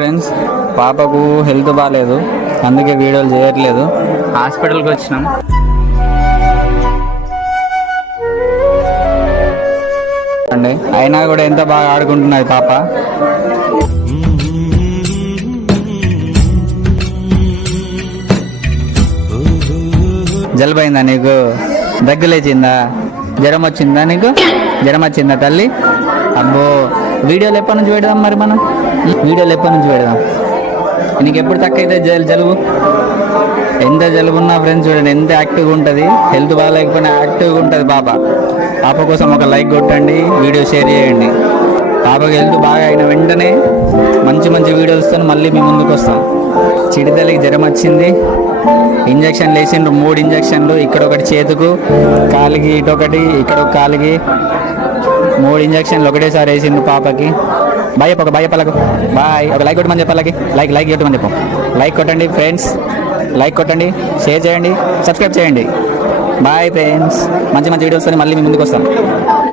Friends, పాపకు health బాగాలేదు, అందుకే వీడియోలు చేయట్లేదు. హాస్పిటల్కి వచ్చినాం. అండి అయినా కూడా ఎంత బాగా ఆడుకుంటున్నది పాప. జలుబైందా నీకు? దగ్గు లేచిందా? జ్వరం వచ్చిందా నీకు? జ్వరం వచ్చిందా తల్లి? అబ్బో, వీడియోలు ఎప్పటి నుంచి పెడదాం మరి మనం? వీడియోలు ఎప్పటి నుంచి పెడదాం? నీకు ఎప్పుడు తక్కువైతే జలుబు? ఎంత జలుబు ఉన్నా ఫ్రెండ్స్ చూడండి ఎంత యాక్టివ్గా ఉంటుంది. హెల్త్ బాగాలేకపోయినా యాక్టివ్గా ఉంటుంది పాప. పాప కోసం ఒక లైక్ కొట్టండి, వీడియో షేర్ చేయండి. పాపకి హెల్త్ బాగా అయిన వెంటనే మంచి మంచి వీడియోస్తో మళ్ళీ మేము ముందుకు వస్తాం. చిడితల్లికి జ్వరం వచ్చింది, ఇంజక్షన్లు వేసిండ్రు, 3 ఇంజక్షన్లు. ఇక్కడ ఒకటి చేతుకు, కాలికి, ఇటొకటి, ఇక్కడ ఒక కాలికి 3 ఇంజక్షన్లు ఒకటేసారి వేసిండ్రు పాపకి. బాయ్ ఒక బాయ్ చెప్పాలకు, బాయ్ ఒక లైక్ కొట్టమని చెప్పాలకి. లైక్ కొట్టమని చెప్పు. లైక్ కొట్టండి ఫ్రెండ్స్, లైక్ కొట్టండి, షేర్ చేయండి, సబ్స్క్రైబ్ చేయండి. బాయ్ ఫ్రెండ్స్, మంచి మంచి వీడియోస్తో మళ్ళీ మేము ముందుకు వస్తాం.